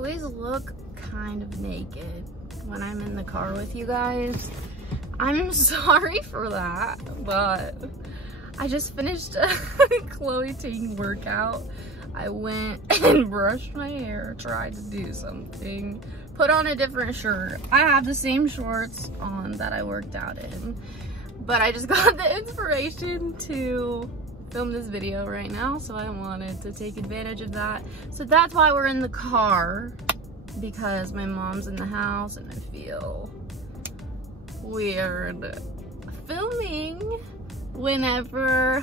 always look kind of naked when I'm in the car with you guys. I'm sorry for that, but I just finished a Chloe Ting workout. I went and brushed my hair, tried to do something, put on a different shirt. I have the same shorts on that I worked out in, but I just got the inspiration to film this video right now, so I wanted to take advantage of that. So that's why we're in the car, because my mom's in the house and I feel weird filming whenever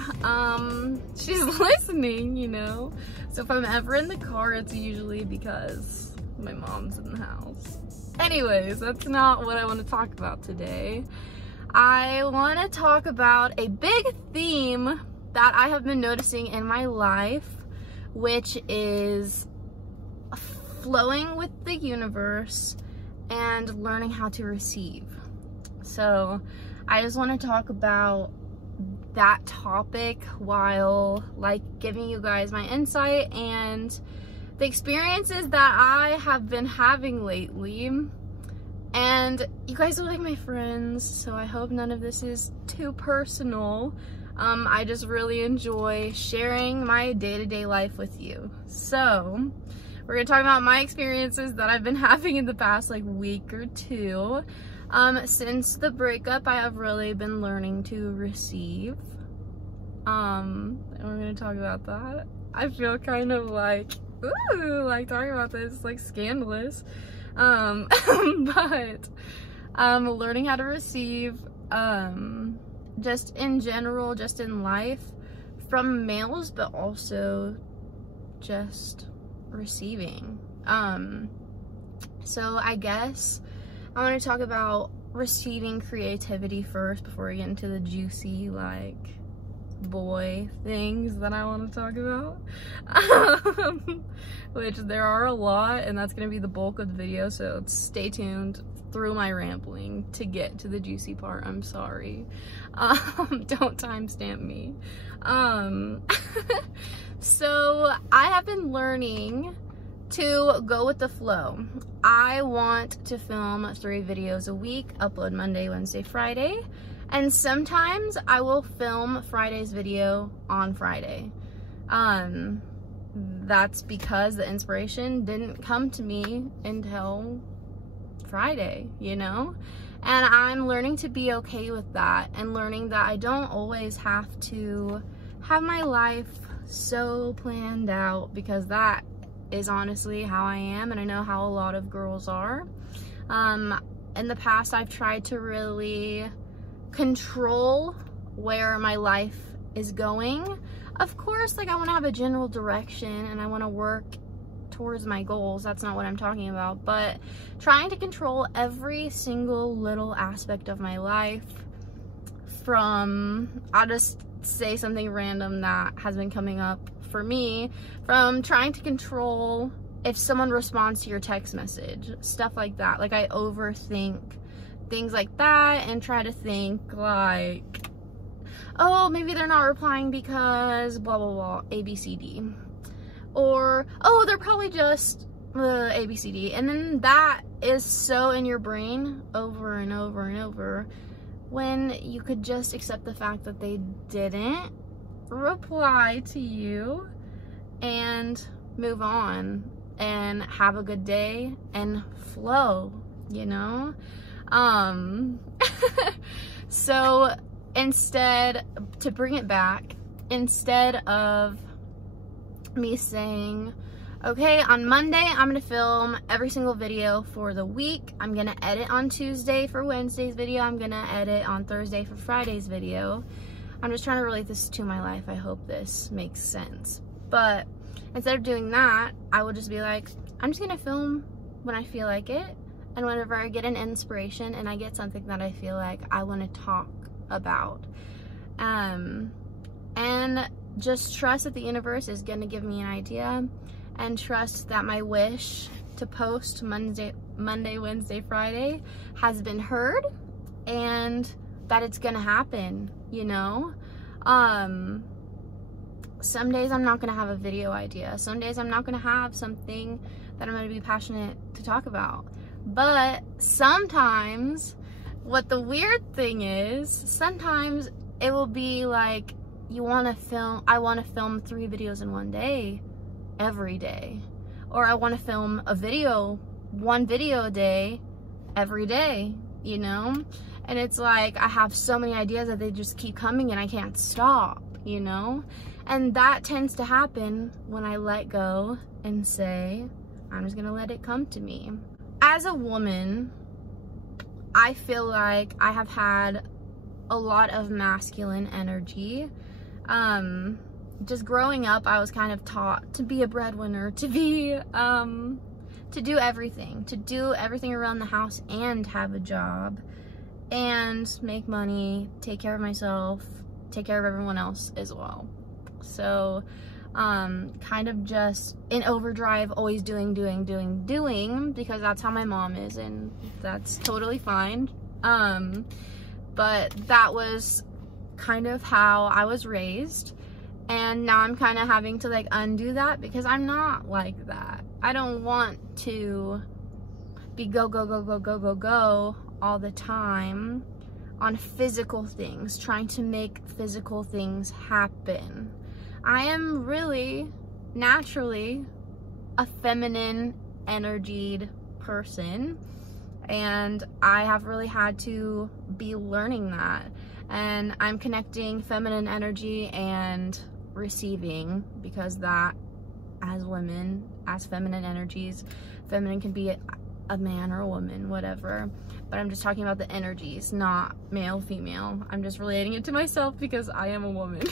she's listening, you know. So if I'm ever in the car, it's usually because my mom's in the house. Anyways, that's not what I want to talk about today. I want to talk about a big theme that I have been noticing in my life, which is flowing with the universe and learning how to receive. So I just want to talk about that topic while like giving you guys my insight and the experiences that I have been having lately. And you guys are like my friends, so I hope none of this is too personal. I just really enjoy sharing my day-to-day life with you. So we're gonna talk about my experiences that I've been having in the past like week or two. Since the breakup, I have really been learning to receive. And we're gonna talk about that. I feel kind of like, ooh, like talking about this, like scandalous. But learning how to receive, just in general, just in life, from males, but also just receiving. So I guess I want to talk about receiving creativity first before we get into the juicy, like, boy things that I want to talk about. Which there are a lot, and that's going to be the bulk of the video, so stay tuned through my rambling to get to the juicy part. I'm sorry. Don't timestamp me. So I have been learning to go with the flow. I want to film 3 videos a week, upload Monday, Wednesday, Friday, and sometimes I will film Friday's video on Friday. That's because the inspiration didn't come to me until Friday, you know? And I'm learning to be okay with that, and learning that I don't always have to have my life so planned out, because that is honestly how I am, and I know how a lot of girls are. In the past, I've tried to really control where my life is going. Of course, like, I want to have a general direction and I want to work towards my goals. That's not what I'm talking about, but trying to control every single little aspect of my life, from, I'll just say something random that has been coming up for me, from trying to control if someone responds to your text message, stuff like that. Like, I overthink things like that and try to think like, oh, maybe they're not replying because blah blah blah, ABCD, or oh, they're probably just ABCD, and then that is so in your brain over and over and over, when you could just accept the fact that they didn't reply to you and move on and have a good day and flow, you know? So instead, to bring it back, instead of me saying, okay, on Monday I'm gonna film every single video for the week, I'm gonna edit on Tuesday for Wednesday's video, I'm gonna edit on Thursday for Friday's video. I'm just trying to relate this to my life. I hope this makes sense. But instead of doing that, I would just be like, I'm just gonna film when I feel like it, and whenever I get an inspiration and I get something that I feel like I want to talk about, and just trust that the universe is gonna give me an idea, and trust that my wish to post Monday, Wednesday, Friday has been heard, and that it's gonna happen, you know? some days I'm not gonna have a video idea. Some days I'm not gonna have something that I'm gonna be passionate to talk about. But sometimes, what the weird thing is, sometimes it will be like, I wanna film 3 videos in one day, every day. Or I wanna film one video a day, every day, you know? And it's like, I have so many ideas that they just keep coming and I can't stop, you know? And that tends to happen when I let go and say, I'm just gonna let it come to me. As a woman, I feel like I have had a lot of masculine energy. Just growing up, I was kind of taught to be a breadwinner, to do everything around the house and have a job and make money, take care of myself, take care of everyone else as well. So kind of just in overdrive, always doing, because that's how my mom is, and that's totally fine. But that was kind of how I was raised, and now I'm kind of having to like undo that, because I'm not like that. I don't want to be go all the time on physical things, trying to make physical things happen. I am really naturally a feminine energied person, and I have really had to be learning that. And I'm connecting feminine energy and receiving, because that, as women, as feminine energies, feminine can be a man or a woman, whatever, but I'm just talking about the energies, not male, female. I'm just relating it to myself because I am a woman.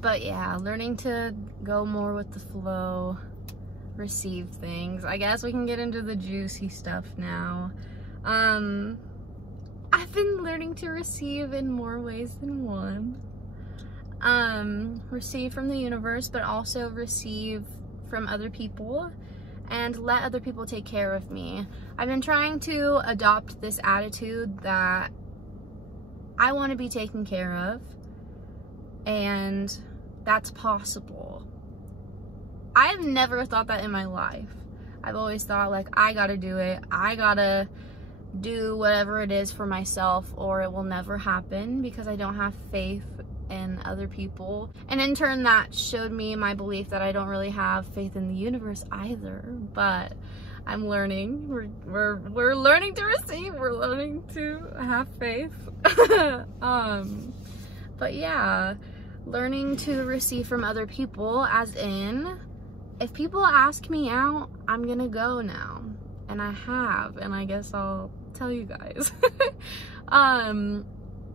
But yeah, learning to go more with the flow, receive things. I guess we can get into the juicy stuff now. I've been learning to receive in more ways than one. Receive from the universe, but also receive from other people and let other people take care of me. I've been trying to adopt this attitude that I want to be taken care of, and that's possible. I've never thought that in my life. I've always thought like, I gotta do it. I gotta do whatever it is for myself, or it will never happen, because I don't have faith in other people. And in turn, that showed me my belief that I don't really have faith in the universe either. But I'm learning. We're learning to receive. We're learning to have faith. But yeah, learning to receive from other people, as in, if people ask me out, I'm gonna go now. And I have, and I guess I'll tell you guys.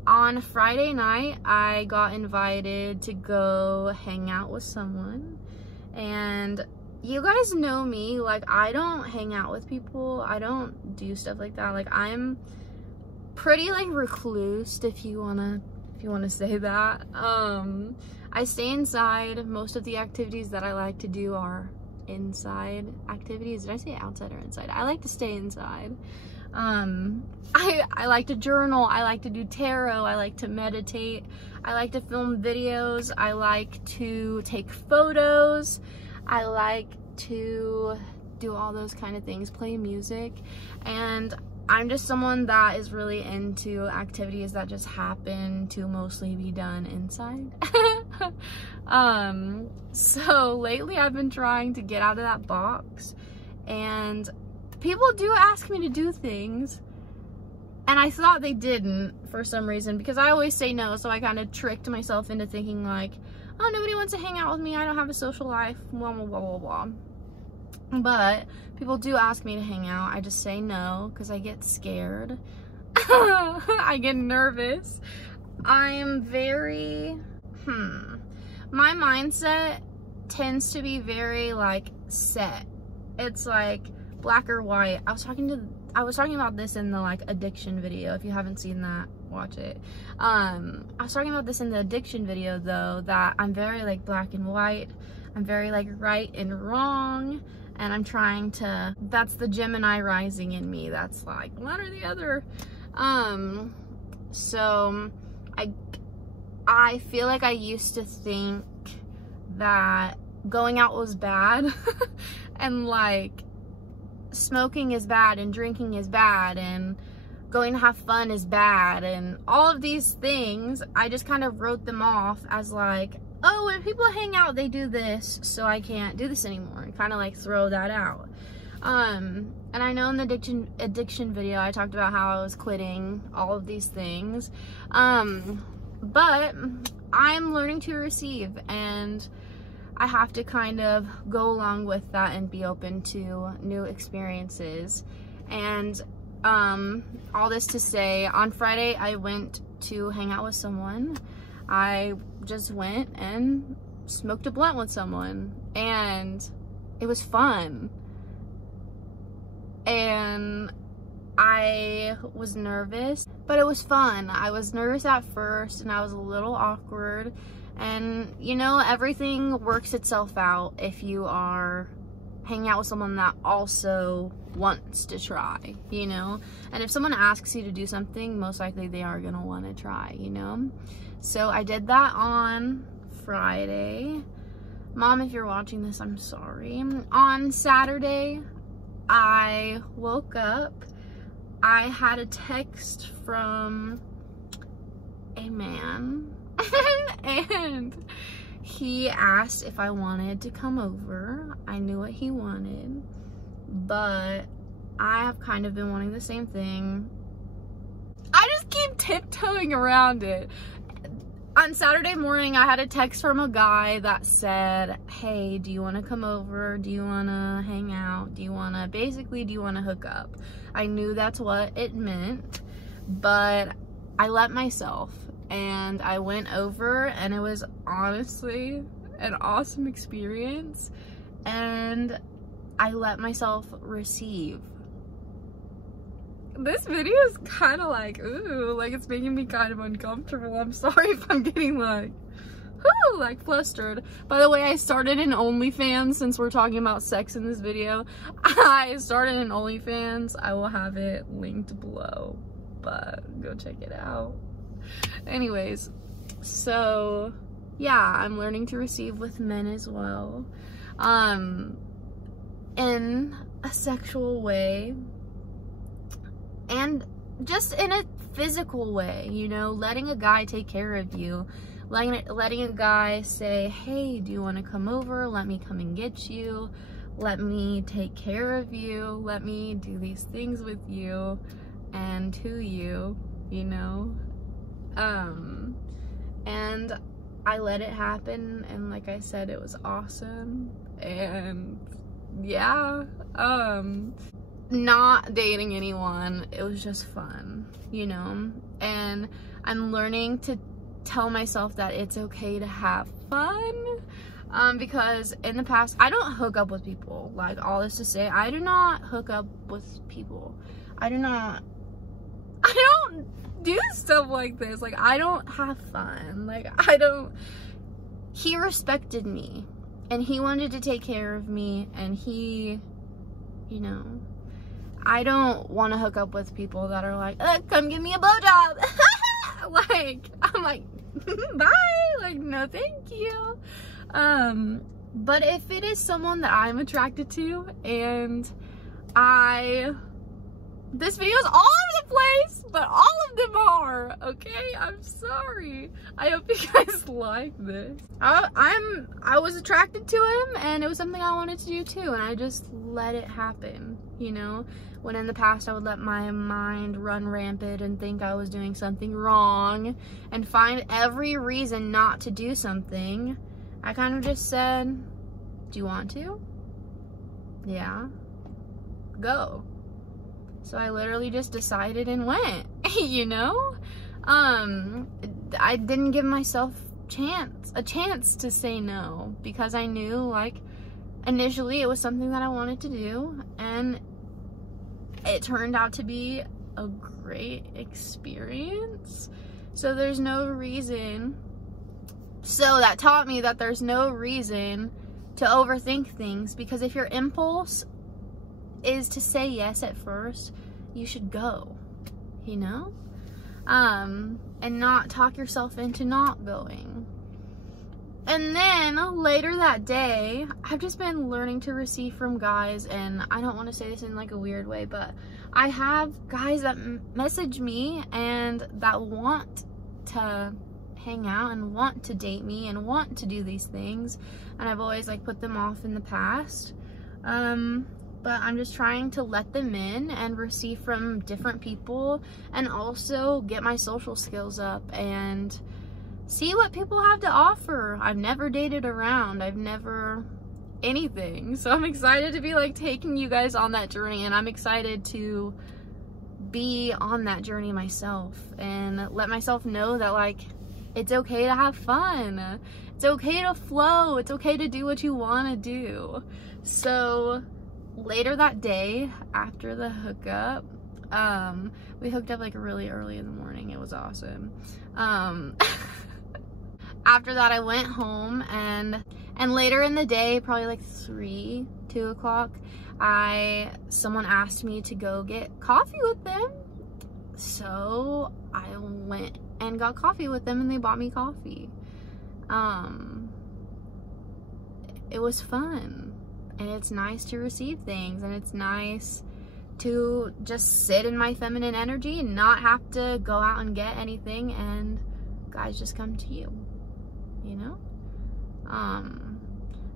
On Friday night, I got invited to go hang out with someone, and you guys know me, like, I don't hang out with people. I don't do stuff like that. Like, I'm pretty like recluse, if you wanna say that. I stay inside. Most of the activities that I like to do are inside activities. Did I say outside or inside? I like to stay inside. I like to journal, I like to do tarot, I like to meditate, I like to film videos, I like to take photos, I like to do all those kind of things, play music, and I'm just someone that is really into activities that just happen to mostly be done inside. So lately I've been trying to get out of that box, and people do ask me to do things, and I thought they didn't for some reason, because I always say no, so I kind of tricked myself into thinking like, oh, nobody wants to hang out with me, I don't have a social life, blah, blah, blah, blah, blah. But people do ask me to hang out. I just say no, because I get scared. I get nervous. I am very, my mindset tends to be very like set. It's like black or white. I was talking about this in the like addiction video. If you haven't seen that, watch it. I was talking about this in the addiction video though, that I'm very like black and white. I'm very like right and wrong, and I'm trying to, that's the Gemini rising in me. That's like one or the other. So I feel like I used to think that going out was bad and like smoking is bad and drinking is bad and going to have fun is bad and all of these things, I just kind of wrote them off as like, oh, when people hang out they do this, so I can't do this anymore, and kind of like throw that out. And I know in the addiction video I talked about how I was quitting all of these things, but I'm learning to receive, and I have to kind of go along with that and be open to new experiences. And all this to say, on Friday I went to hang out with someone. I just went and smoked a blunt with someone, and it was fun. And I was nervous, but it was fun. I was nervous at first and I was a little awkward, and you know, everything works itself out if you are hanging out with someone that also wants to try, you know. And if someone asks you to do something, most likely they are gonna want to try, you know. So I did that on Friday. Mom, if you're watching this, I'm sorry. On Saturday I woke up, I had a text from a man and he asked if I wanted to come over. I knew what he wanted, but I have kind of been wanting the same thing. I just keep tiptoeing around it. On Saturday morning, I had a text from a guy that said, hey, do you want to come over? Do you want to hang out? Do you want to hook up? I knew that's what it meant, but I let myself, and I went over, and it was honestly an awesome experience, and I let myself receive. This video is kind of like, ooh, like it's making me kind of uncomfortable. I'm sorry if I'm getting like, whoo, like flustered. By the way, I started an OnlyFans since we're talking about sex in this video. I started an OnlyFans. I will have it linked below, but go check it out. Anyways, so yeah, I'm learning to receive with men as well, in a sexual way. And just in a physical way, you know, letting a guy take care of you, letting a guy say, hey, do you want to come over? Let me come and get you. Let me take care of you. Let me do these things with you and to you, you know. And I let it happen, and like I said, it was awesome. And yeah, not dating anyone, it was just fun, you know. And I'm learning to tell myself that it's okay to have fun, because in the past I don't hook up with people. Like, all this to say, I do not hook up with people. I don't do stuff like this. Like, I don't have fun. Like, he respected me, and he wanted to take care of me, and he, you know, I don't want to hook up with people that are like, come give me a blowjob. Like, I'm like, bye. Like, no, thank you. But if it is someone that I'm attracted to, and this video is all over the place, but all of them are, okay? I'm sorry. I hope you guys like this. I was attracted to him, and it was something I wanted to do too, and I just let it happen, you know? When in the past I would let my mind run rampant and think I was doing something wrong and find every reason not to do something, I kind of just said, do you want to? Yeah. Go. So I literally just decided and went, you know? I didn't give myself a chance to say no, because I knew, like, initially it was something that I wanted to do, and it turned out to be a great experience. So there's no reason, so that taught me that there's no reason to overthink things, because if your impulse is to say yes at first, you should go, you know? And not talk yourself into not going. And then later that day, I've just been learning to receive from guys, and I don't want to say this in like a weird way, but I have guys that message me and that want to hang out and want to date me and want to do these things, and I've always like put them off in the past. But I'm just trying to let them in and receive from different people, and also get my social skills up and see what people have to offer. I've never dated around. I've never anything. So I'm excited to be like taking you guys on that journey, and I'm excited to be on that journey myself and let myself know that like it's okay to have fun. It's okay to flow. It's okay to do what you want to do. So later that day, after the hookup, we hooked up like really early in the morning. It was awesome. After that, I went home, and later in the day, probably like 2 o'clock, someone asked me to go get coffee with them. So I went and got coffee with them, and they bought me coffee. It was fun, and it's nice to receive things, and it's nice to just sit in my feminine energy and not have to go out and get anything, and guys just come to you, you know?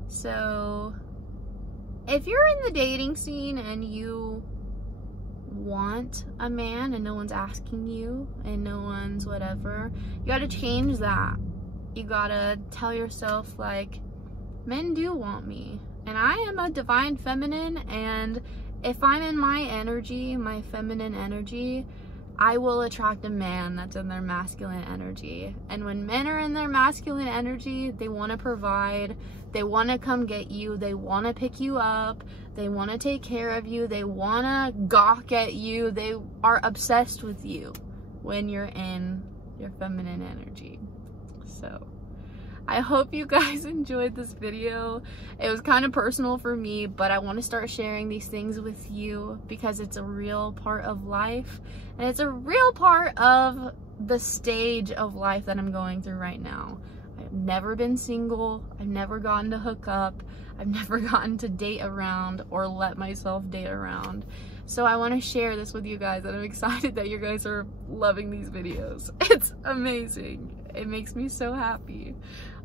So if you're in the dating scene and you want a man and no one's asking you and no one's whatever, you gotta change that. You gotta tell yourself like, men do want me, and I am a divine feminine, and if I'm in my energy, my feminine energy, I will attract a man that's in their masculine energy. And when men are in their masculine energy, they want to provide, they want to come get you, they want to pick you up, they want to take care of you, they want to gawk at you, they are obsessed with you when you're in your feminine energy. So I hope you guys enjoyed this video. It was kind of personal for me, but I want to start sharing these things with you because it's a real part of life, and it's a real part of the stage of life that I'm going through right now. I've never been single. I've never gotten to hook up. I've never gotten to date around or let myself date around. So I want to share this with you guys, and I'm excited that you guys are loving these videos. It's amazing. It makes me so happy.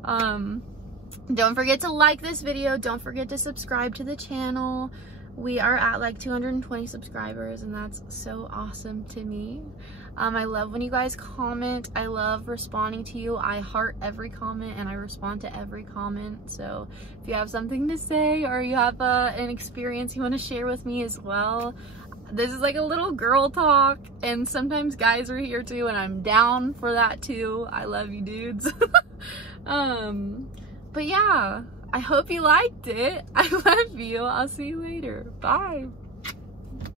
Don't forget to like this video. Don't forget to subscribe to the channel. We are at like 220 subscribers, and that's so awesome to me. I love when you guys comment. I love responding to you. I heart every comment and I respond to every comment. So if you have something to say, or you have an experience you want to share with me as well, this is like a little girl talk, and sometimes guys are here too, and I'm down for that too. I love you dudes. But yeah, I hope you liked it. I love you. I'll see you later. Bye.